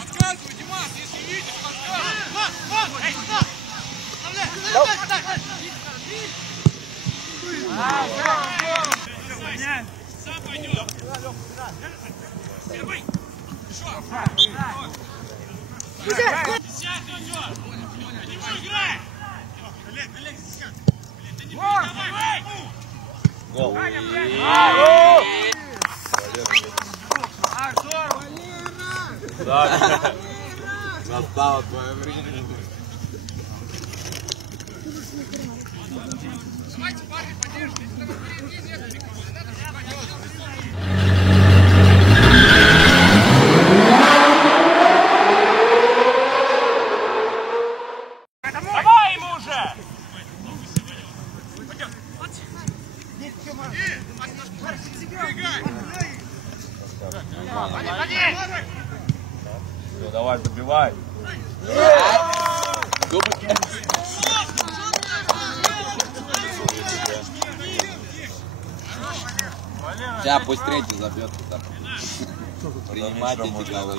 Подсказывай, Димас, если видишь, подсказывай. Сам пойдет. Давай. Десятый идет. Не играй. Олег, десятый. Ты не давай. Гол. Да. Настало твое время. Давайте, парни, поддержите. Если там впереди нет никого, не надо давай ему уже! Все, давай, забивай. Сейчас пусть третий забьет туда. Принимать эти голы.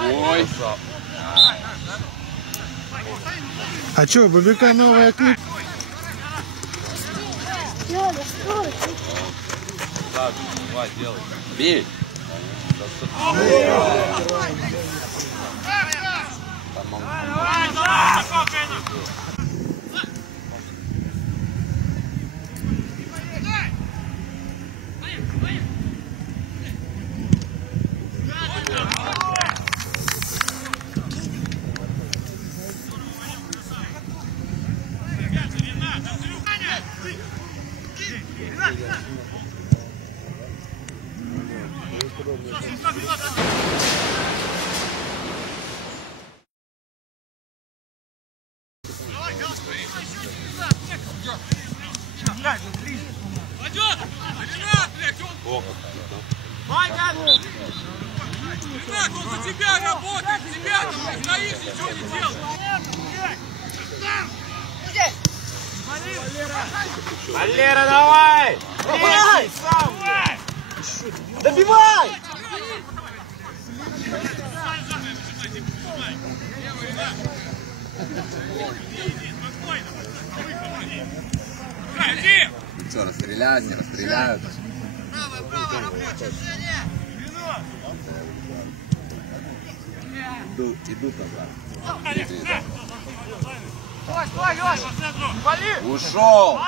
Ой. А чё, Бобика новая клип? Да, давай, делай. Бей. Ренат, он за тебя работает, за тебя ты стоишь, ничего не делаешь. Валера, давай! Давай! Добивай! Что, расстреляют, не расстреляют? Право, рабочее движение! Идут назад. Стой, Леша! Вали! Ушел!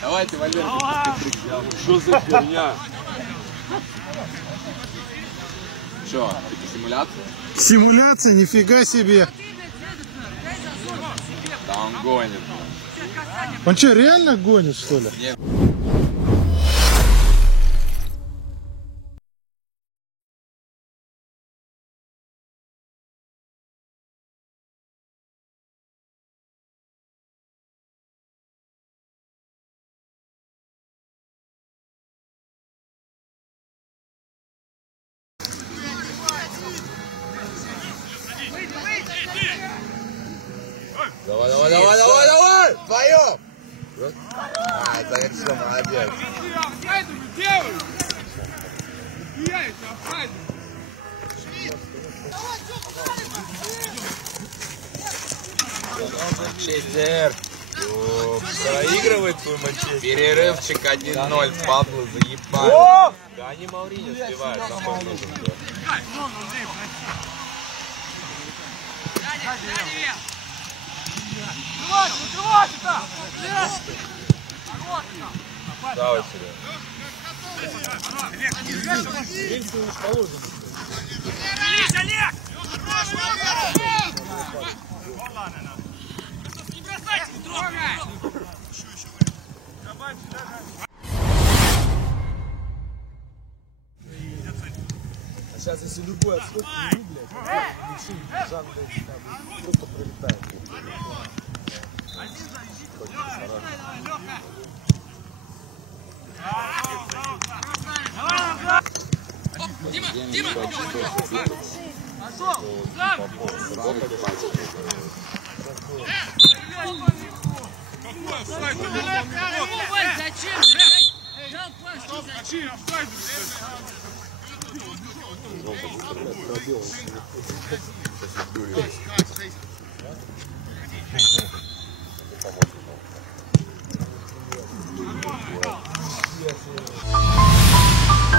Давайте, Валер. Что за херня? Что, это симуляция? Симуляция, нифига себе. Да он гонит. Он что, реально гонит, что ли? Нет. Давай! Вдвоем! Ай, это все, молодец. Честер! Проигрывает твой Манчестер. Перерывчик 1-0. Пабло заебали. Да они Мауриньо сбивают. Нахуй нужен был. Давай сюда. Олег! Сейчас, если любой отскок не блядь, ничего, Жан, блядь, просто пролетает. Дима!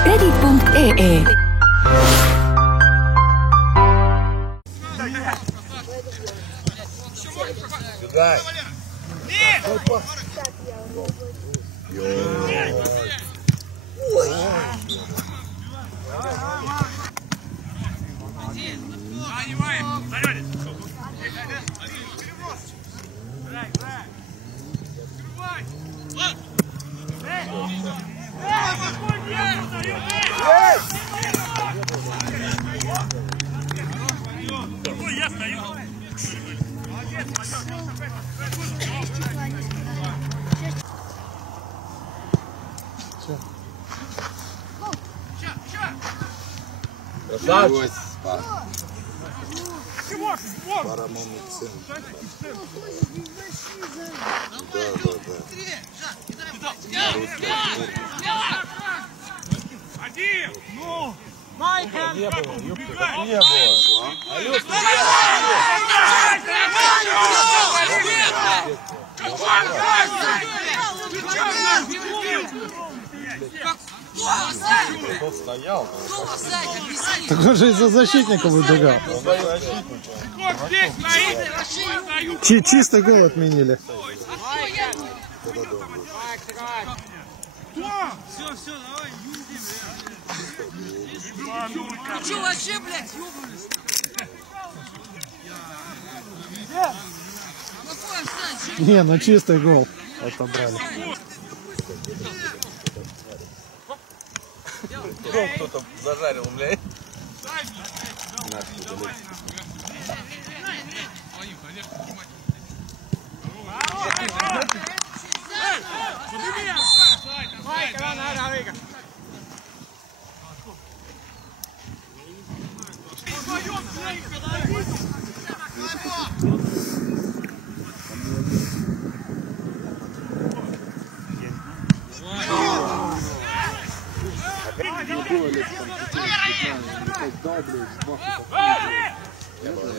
Reddit.ee Бегай. Я стою. Красавчик. Парамонный центр. Один! Ну! Не было, ёпта, так не было. Алёс, кто стоял? Так он же из-за защитника выбегал. Чистый гол отменили. Все, давай, ну что вообще, блядь, ёбнулись? Не, ну чистый гол отобрали. Кто-то зажарил, блядь.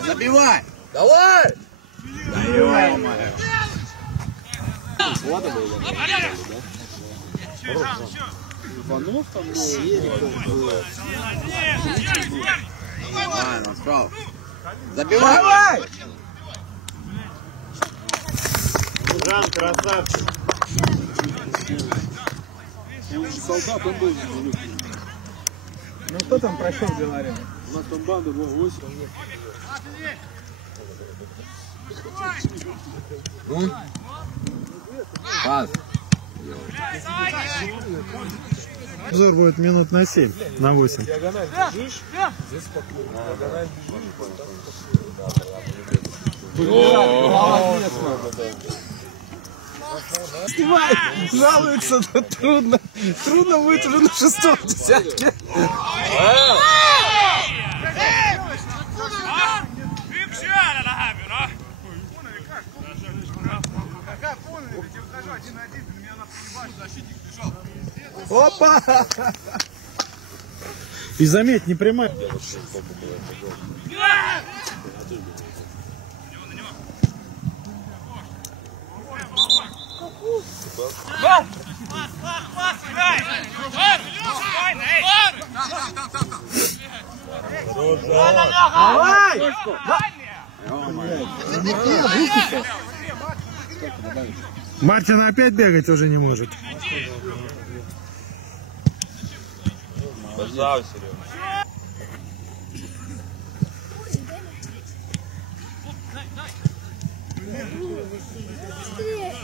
Забивай! Давай! Ладно, справа. Забивай! Давай! Жан, красавчик. Солдат, он был. Ну кто там прошел, говорил? У нас там банда была 8. Пас. Обзор будет минут на 7, на 8. Диагональ бежишь, здесь спокойно. Диагональ бежишь. Жалуется, но трудно. Трудно выйти на 6-м десятке. Опа! И заметь, не прямая. Пас, играй! Спокойно, эй! Давай! Мартин опять бегать уже не может. Пожалуйста, Серега. Стоит!